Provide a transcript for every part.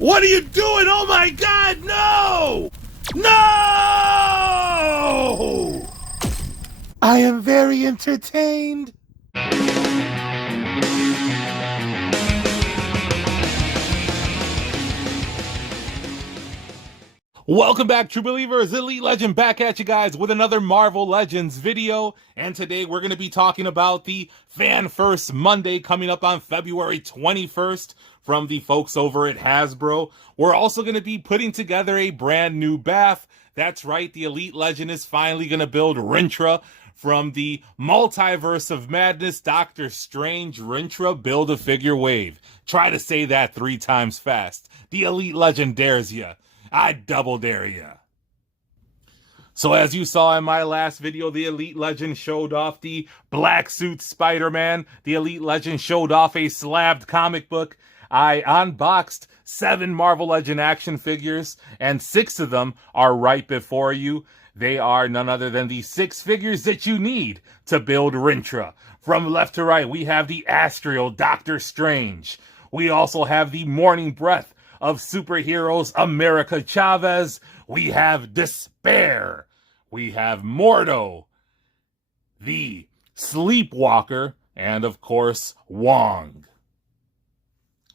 What are you doing? Oh my God, no! No! I am very entertained. Welcome back, true believers. Elite Legend back at you guys with another Marvel Legends video. And today we're going to be talking about the Fan First Monday coming up on February 21st from the folks over at Hasbro. We're also going to be putting together a brand new BAF. That's right, the Elite Legend is finally going to build Rintra from the Multiverse of Madness Doctor Strange Rintra Build-A-Figure Wave. Try to say that 3 times fast. The Elite Legend dares ya. I double dare ya. So as you saw in my last video, the Elite Legend showed off the black suit Spider-Man. The Elite Legend showed off a slabbed comic book. I unboxed 7 Marvel Legend action figures, and 6 of them are right before you. They are none other than the 6 figures that you need to build Rintra. From left to right, we have the Astral Doctor Strange. We also have the Morning Breath of superheroes America Chavez. We have Despair. We have Mordo, the Sleepwalker, and of course, Wong.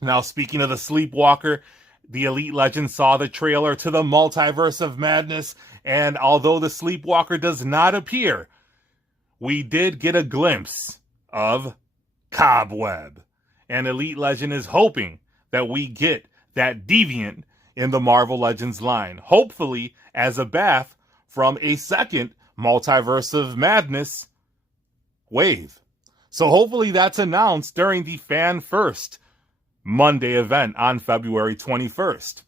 Now, speaking of the Sleepwalker, the Elite Legend saw the trailer to the Multiverse of Madness, and although the Sleepwalker does not appear, we did get a glimpse of Cobweb. And Elite Legend is hoping that we get that deviant in the Marvel Legends line, hopefully as a BAF from a second Multiverse of Madness wave. So hopefully that's announced during the Fan First Monday event on February 21st.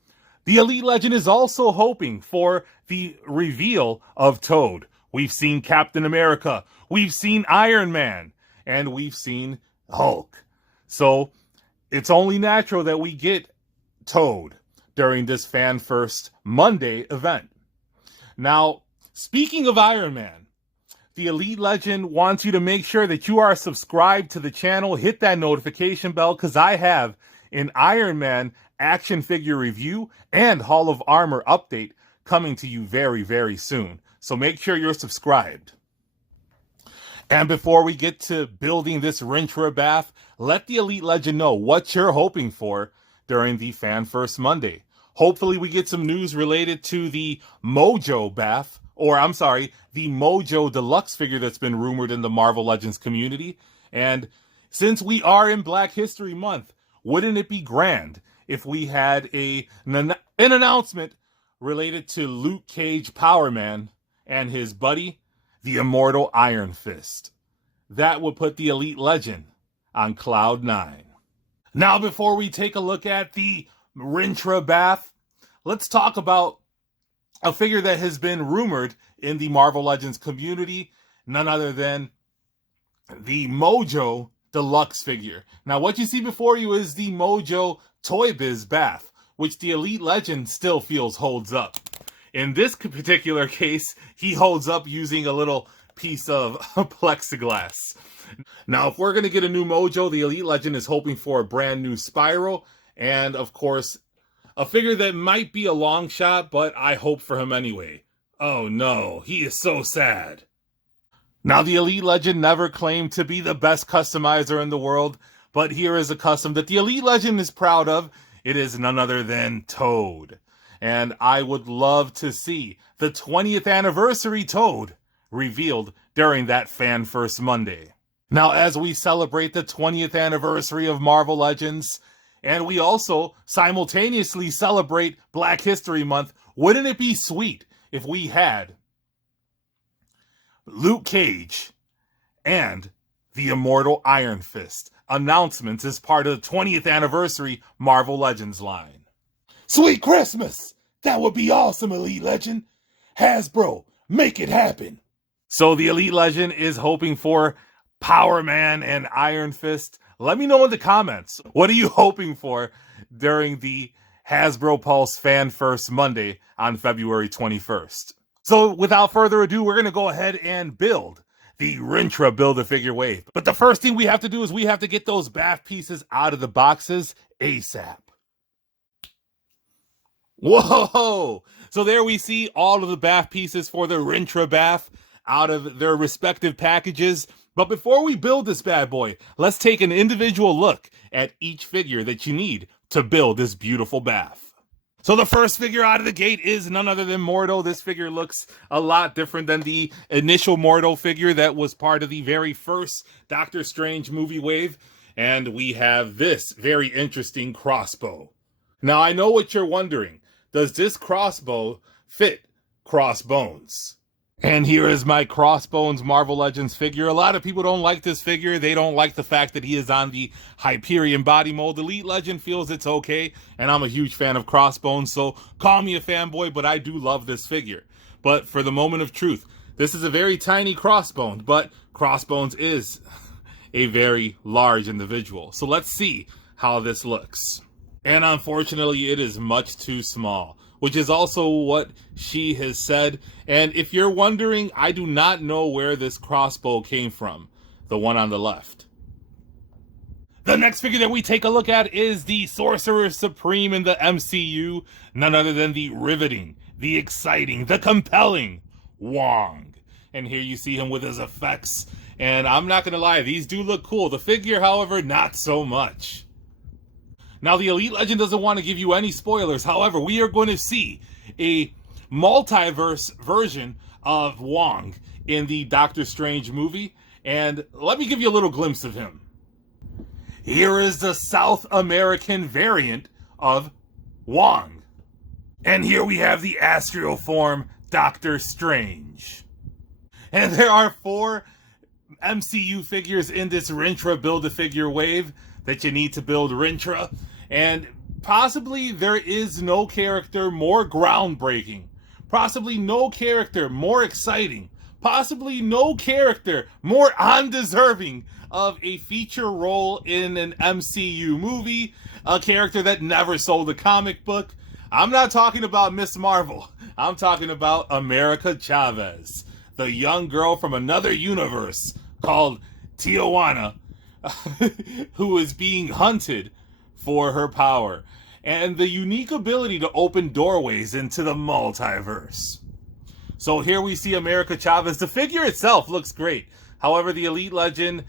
The Elite Legend is also hoping for the reveal of Toad. We've seen Captain America, we've seen Iron Man, and we've seen Hulk. So it's only natural that we get Toad during this Fan First Monday event. Now, speaking of Iron Man, the Elite Legend wants you to make sure that you are subscribed to the channel. Hit that notification bell because I have an Iron Man action figure review and Hall of Armor update coming to you very, very soon. So make sure you're subscribed. And before we get to building this Rintrah BAF, let the Elite Legend know what you're hoping for during the Fan First Monday. Hopefully we get some news related to the Mojo BAF, or I'm sorry, the Mojo Deluxe figure that's been rumored in the Marvel Legends community. And since we are in Black History Month, wouldn't it be grand if we had an announcement related to Luke Cage Power Man and his buddy, the Immortal Iron Fist? That would put the Elite Legend on Cloud 9. Now, before we take a look at the Rintrah BAF, let's talk about a figure that has been rumored in the Marvel Legends community, none other than the Mojo Deluxe figure. Now, what you see before you is the Mojo Toybiz BAF, which the Elite Legend still feels holds up. In this particular case, he holds up using a little piece of plexiglass. Now, if we're going to get a new Mojo, the Elite Legend is hoping for a brand new Spiral, and of course, a figure that might be a long shot, but I hope for him anyway. Oh no, he is so sad. Now, the Elite Legend never claimed to be the best customizer in the world, but here is a custom that the Elite Legend is proud of. It is none other than Toad. And I would love to see the 20th anniversary Toad revealed during that Fan First Monday. Now, as we celebrate the 20th anniversary of Marvel Legends, and we also simultaneously celebrate Black History Month, wouldn't it be sweet if we had Luke Cage and the Immortal Iron Fist announcements as part of the 20th anniversary Marvel Legends line? Sweet Christmas! That would be awesome, Elite Legend. Hasbro, make it happen. So the Elite Legend is hoping for Power Man and Iron Fist. Let me know in the comments, what are you hoping for during the Hasbro Pulse Fan First Monday on February 21st? So without further ado, we're going to go ahead and build the Rintra Build-A-Figure Wave. But the first thing we have to do is we have to get those BAF pieces out of the boxes ASAP. Whoa! So there we see all of the BAF pieces for the Rintrah BAF out of their respective packages. But before we build this bad boy, let's take an individual look at each figure that you need to build this beautiful BAF. So the first figure out of the gate is none other than Mordo. This figure looks a lot different than the initial Mordo figure that was part of the very first Doctor Strange movie wave. And we have this very interesting crossbow. Now I know what you're wondering. Does this crossbow fit Crossbones? And here is my Crossbones Marvel Legends figure. A lot of people don't like this figure. They don't like the fact that he is on the Hyperion body mold. Elite Legend feels it's okay, and I'm a huge fan of Crossbones, so call me a fanboy, but I do love this figure. But for the moment of truth, this is a very tiny Crossbones, but Crossbones is a very large individual. So let's see how this looks. And unfortunately, it is much too small, which is also what she has said. And if you're wondering, I do not know where this crossbow came from, the one on the left. The next figure that we take a look at is the Sorcerer Supreme in the MCU, none other than the riveting, the exciting, the compelling Wong. And here you see him with his effects. And I'm not going to lie, these do look cool. The figure, however, not so much. Now, the Elite Legend doesn't want to give you any spoilers. However, we are going to see a multiverse version of Wong in the Doctor Strange movie. And let me give you a little glimpse of him. Here is the South American variant of Wong. And here we have the astral form Doctor Strange. And there are 4 MCU figures in this Rintrah Build-A-Figure wave that you need to build Rintrah, and possibly there is no character more groundbreaking, possibly no character more exciting, possibly no character more undeserving of a feature role in an MCU movie, a character that never sold a comic book. I'm not talking about Miss Marvel, I'm talking about America Chavez, the young girl from another universe called Tijuana, who is being hunted for her power and the unique ability to open doorways into the multiverse. So here we see America Chavez. The figure itself looks great. However, the Elite Legend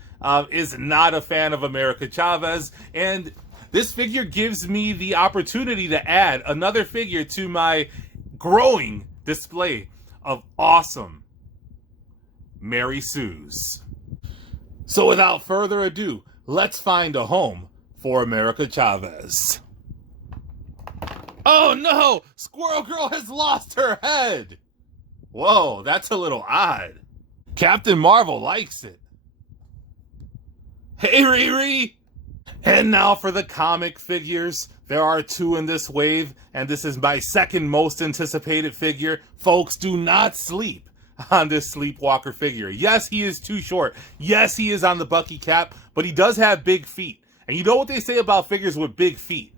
is not a fan of America Chavez, and this figure gives me the opportunity to add another figure to my growing display of awesome Mary Sue's. So without further ado, let's find a home for America Chavez. Oh no! Squirrel Girl has lost her head! Whoa, that's a little odd. Captain Marvel likes it. Hey Riri! And now for the comic figures. There are 2 in this wave, and this is my second most anticipated figure. Folks, do not sleep on this Sleepwalker figure. Yes, he is too short. Yes, he is on the Bucky cap, but he does have big feet. And you know what they say about figures with big feet?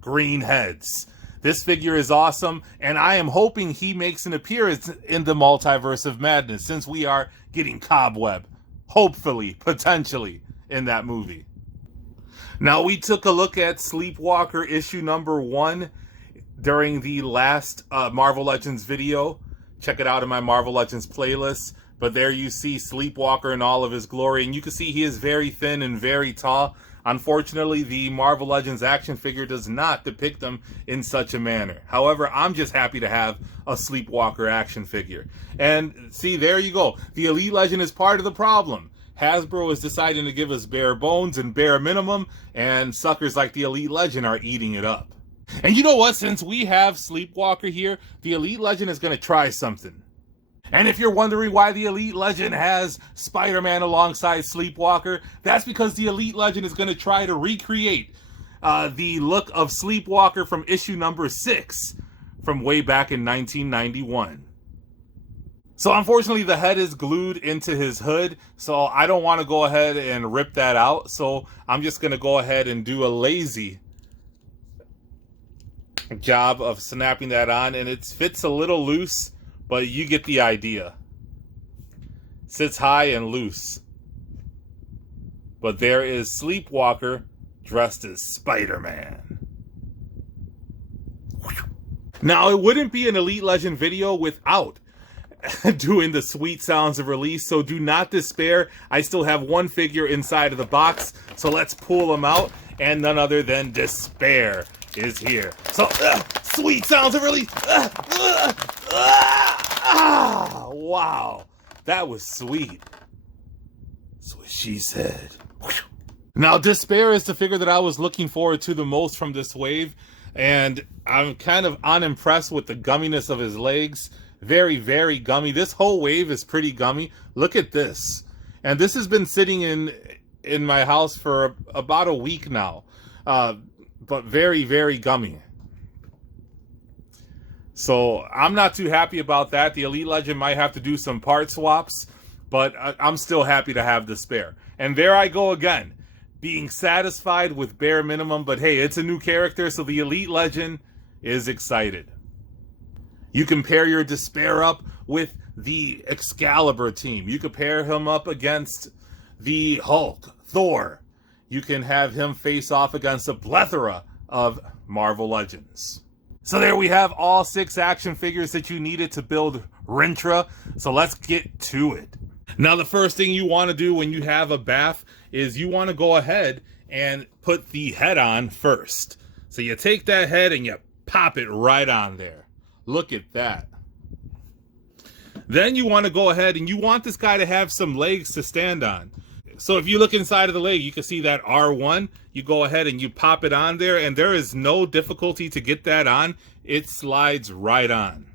Green heads. This figure is awesome, and I am hoping he makes an appearance in the Multiverse of Madness, since we are getting Cobweb, hopefully, potentially, in that movie. Now, we took a look at Sleepwalker issue number 1 during the last Marvel Legends video. Check it out in my Marvel Legends playlist. But there you see Sleepwalker in all of his glory. And you can see he is very thin and very tall. Unfortunately, the Marvel Legends action figure does not depict him in such a manner. However, I'm just happy to have a Sleepwalker action figure. And see, there you go. The Elite Legend is part of the problem. Hasbro is deciding to give us bare bones and bare minimum, and suckers like the Elite Legend are eating it up. And you know what? Since we have Sleepwalker here, the Elite Legend is going to try something. And if you're wondering why the Elite Legend has Spider-Man alongside Sleepwalker, that's because the Elite Legend is going to try to recreate the look of Sleepwalker from issue number 6 from way back in 1991. So unfortunately, the head is glued into his hood, so I don't want to go ahead and rip that out. So I'm just going to go ahead and do a lazy job of snapping that on, and it fits a little loose, but you get the idea. Sits high and loose. But there is Sleepwalker dressed as Spider-Man. Now, it wouldn't be an Elite Legend video without doing the sweet sounds of release, so do not despair. I still have one figure inside of the box, so let's pull them out, and none other than Despair is here. So, sweet sounds of release. Wow, that was sweet. That's what she said. Now, Despair is the figure that I was looking forward to the most from this wave, and I'm kind of unimpressed with the gumminess of his legs. Very, very gummy. This whole wave is pretty gummy. Look at this. And this has been sitting in my house for about a week now. But very, very gummy. So I'm not too happy about that. The Elite Legend might have to do some part swaps, but I'm still happy to have Despair. And there I go again, being satisfied with bare minimum. But hey, it's a new character, so the Elite Legend is excited. You can pair your Despair up with the Excalibur team. You can pair him up against the Hulk, Thor. You can have him face off against a plethora of Marvel Legends. So there we have all 6 action figures that you needed to build Rintra. So let's get to it. Now, the first thing you want to do when you have a BAF is you want to go ahead and put the head on first. So you take that head and you pop it right on there. Look at that. Then you want to go ahead and you want this guy to have some legs to stand on. So if you look inside of the leg, you can see that R1. You go ahead and you pop it on there, and there is no difficulty to get that on. It slides right on.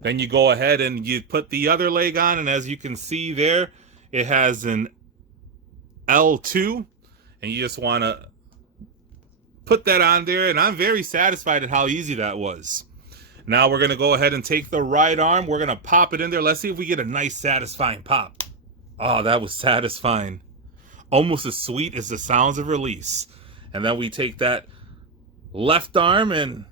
Then you go ahead and you put the other leg on, and as you can see there, it has an L2, and you just want to put that on there, and I'm very satisfied at how easy that was. Now we're going to go ahead and take the right arm. We're going to pop it in there. Let's see if we get a nice satisfying pop. Oh, that was satisfying. Almost as sweet as the sounds of release. And then we take that left arm and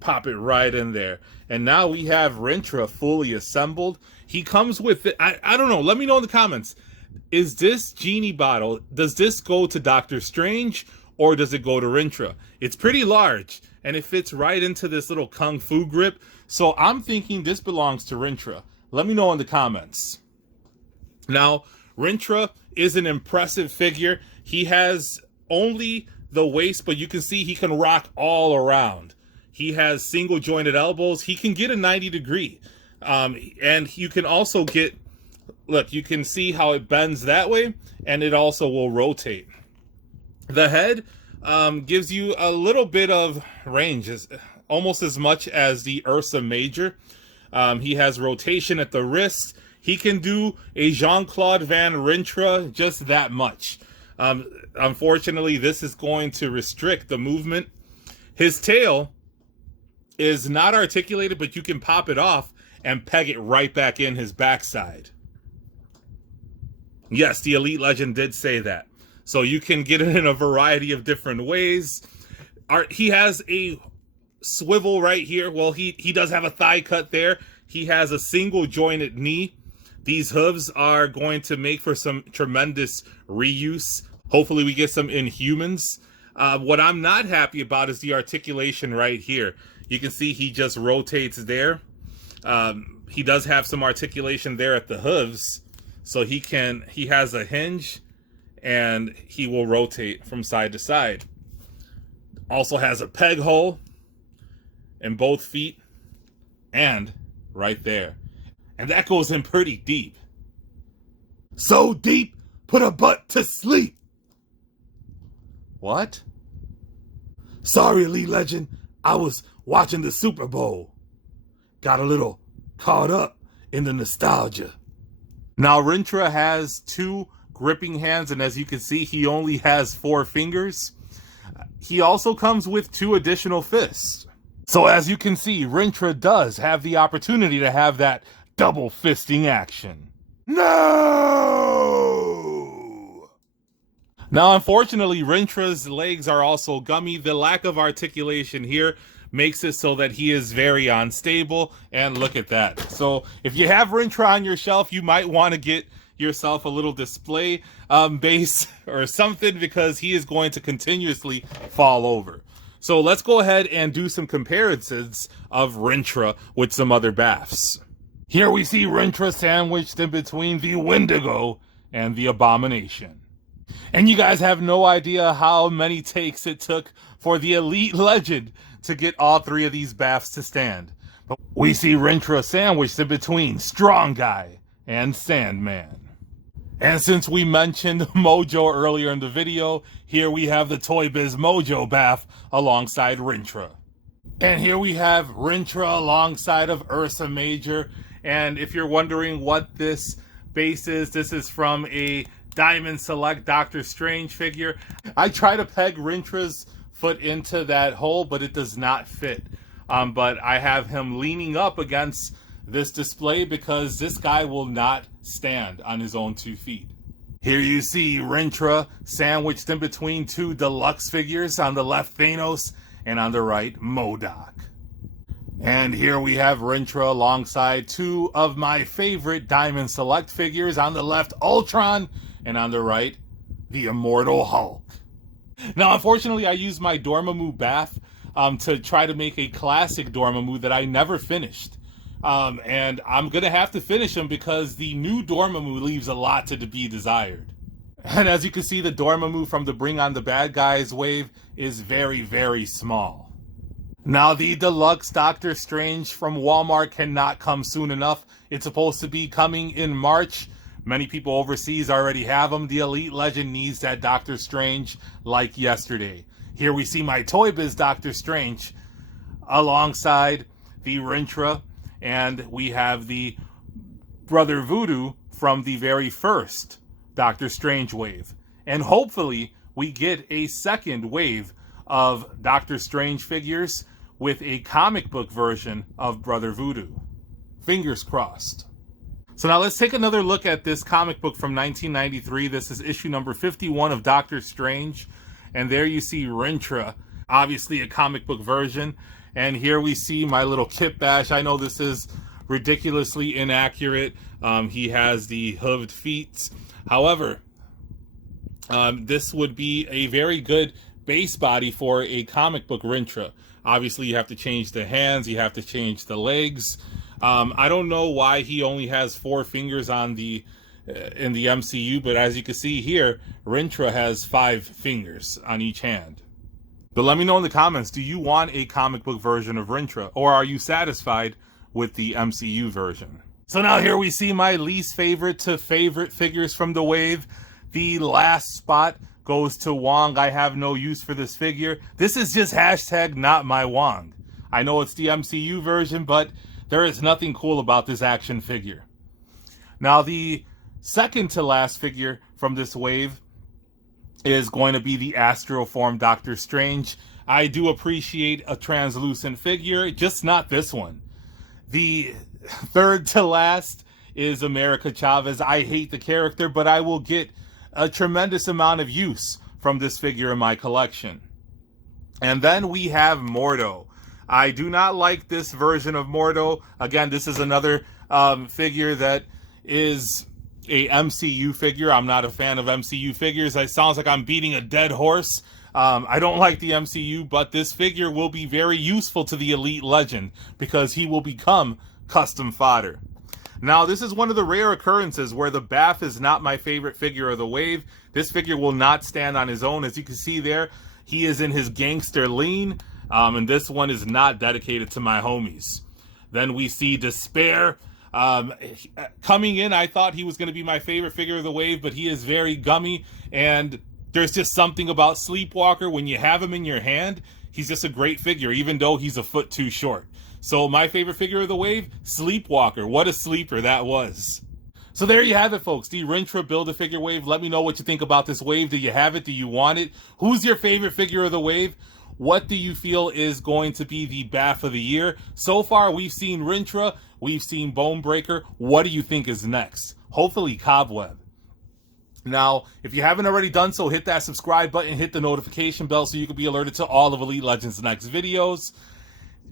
pop it right in there. And now we have Rintra fully assembled. He comes with it. I don't know. Let me know in the comments. Is this genie bottle, does this go to Doctor Strange or does it go to Rintra? It's pretty large. And it fits right into this little kung fu grip. So I'm thinking this belongs to Rintra. Let me know in the comments. Now, Rintra is an impressive figure. He has only the waist, but you can see he can rock all around. He has single jointed elbows. He can get a 90 degree. And you can also get, look, you can see how it bends that way, and it also will rotate. The head gives you a little bit of range, almost as much as the Ursa Major. He has rotation at the wrist. He can do a Jean-Claude Van Rintra just that much. Unfortunately, this is going to restrict the movement. His tail is not articulated, but you can pop it off and peg it right back in his backside. Yes, the Elite Legend did say that. So you can get it in a variety of different ways. He has a swivel right here. Well, he does have a thigh cut there. He has a single jointed knee. These hooves are going to make for some tremendous reuse. Hopefully we get some Inhumans. What I'm not happy about is the articulation right here. You can see he just rotates there. He does have some articulation there at the hooves. So he has a hinge and he will rotate from side to side. Also has a peg hole in both feet and right there. And that goes in pretty deep. So deep, put a butt to sleep. What? Sorry, Elite Legend. I was watching the Super Bowl. Got a little caught up in the nostalgia. Now, Rintra has 2 gripping hands, and as you can see, he only has 4 fingers. He also comes with 2 additional fists. So as you can see, Rintra does have the opportunity to have that double fisting action. No! Now, unfortunately, Rintra's legs are also gummy. The lack of articulation here makes it so that he is very unstable. And look at that. So if you have Rintra on your shelf, you might want to get yourself a little display base or something, because he is going to continuously fall over. So let's go ahead and do some comparisons of Rintrah with some other BAFs. Here we see Rintrah sandwiched in between the Wendigo and the Abomination. And you guys have no idea how many takes it took for the Elite Legend to get all three of these BAFs to stand. But we see Rintrah sandwiched in between Strong Guy and Sandman. And since we mentioned Mojo earlier in the video, here we have the Toybiz Mojo BAF alongside Rintrah. And here we have Rintrah alongside of Ursa Major. And if you're wondering what this base is, this is from a Diamond Select Doctor Strange figure. I try to peg Rintrah's foot into that hole, but it does not fit. But I have him leaning up against this display because this guy will not stand on his own 2 feet. Here you see Rintrah sandwiched in between two deluxe figures, on the left Thanos and on the right MODOK. And here we have Rintrah alongside two of my favorite Diamond Select figures, on the left Ultron and on the right the Immortal Hulk. Now unfortunately I used my Dormammu BAF to try to make a classic Dormammu that I never finished. And I'm gonna have to finish him because the new Dormammu leaves a lot to be desired. And as you can see, the Dormammu from the Bring on the Bad Guys wave is very, very small. Now the deluxe Doctor Strange from Walmart cannot come soon enough. It's supposed to be coming in March. Many people overseas already have them. The Elite Legend needs that Doctor Strange like yesterday. Here we see my Toybiz Doctor Strange alongside the Rintrah. And we have the Brother Voodoo from the very first Doctor Strange wave. And hopefully we get a second wave of Doctor Strange figures with a comic book version of Brother Voodoo. Fingers crossed. So now let's take another look at this comic book from 1993. This is issue number 51 of Doctor Strange. And there you see Rintrah, obviously a comic book version. And here we see my little Kit Bash. I know this is ridiculously inaccurate. He has the hooved feet. However, this would be a very good base body for a comic book Rintrah. Obviously, you have to change the hands. You have to change the legs. I don't know why he only has 4 fingers on the in the MCU, but as you can see here, Rintrah has 5 fingers on each hand. But let me know in the comments, do you want a comic book version of Rintrah, or are you satisfied with the MCU version? So now here we see my least favorite to favorite figures from the wave. The last spot goes to Wong. I have no use for this figure. This is just hashtag not my Wong. I know it's the MCU version, but there is nothing cool about this action figure. Now the second to last figure from this wave is going to be the Astral Form Doctor Strange. I do appreciate a translucent figure, just not this one. The third to last is America Chavez. I hate the character, but I will get a tremendous amount of use from this figure in my collection. And then we have Mordo. I do not like this version of Mordo. Again, this is another figure that is a MCU figure. I'm not a fan of MCU figures. It sounds like I'm beating a dead horse. I don't like the MCU, but this figure will be very useful to the Elite Legend because he will become custom fodder. Now, this is one of the rare occurrences where the BAF is not my favorite figure of the wave. This figure will not stand on his own. As you can see there, he is in his gangster lean, and this one is not dedicated to my homies. Then we see Despair. Coming in, I thought he was going to be my favorite figure of the wave, but he is very gummy, and there's just something about Sleepwalker. When you have him in your hand, he's just a great figure, even though he's a foot too short. So my favorite figure of the wave, Sleepwalker. What a sleeper that was. So there you have it, folks. The Rintrah Build-A-Figure wave. Let me know what you think about this wave. Do you have it? Do you want it? Who's your favorite figure of the wave? What do you feel is going to be the BAF of the year? So far, we've seen Rintrah. We've seen Bonebreaker. What do you think is next? Hopefully Cobweb. Now, if you haven't already done so, hit that subscribe button, hit the notification bell so you can be alerted to all of Elite Legend's next videos.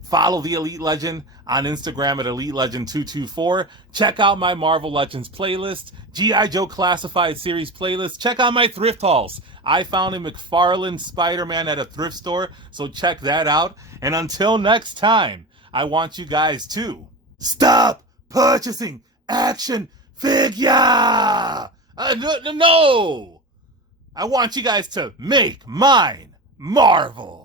Follow the Elite Legend on Instagram at EliteLegend224. Check out my Marvel Legends playlist, G.I. Joe Classified Series playlist. Check out my thrift hauls I found a McFarlane Spider-Man at a thrift store, so check that out. And until next time, I want you guys to stop purchasing action figure! No! I want you guys to make mine Marvel!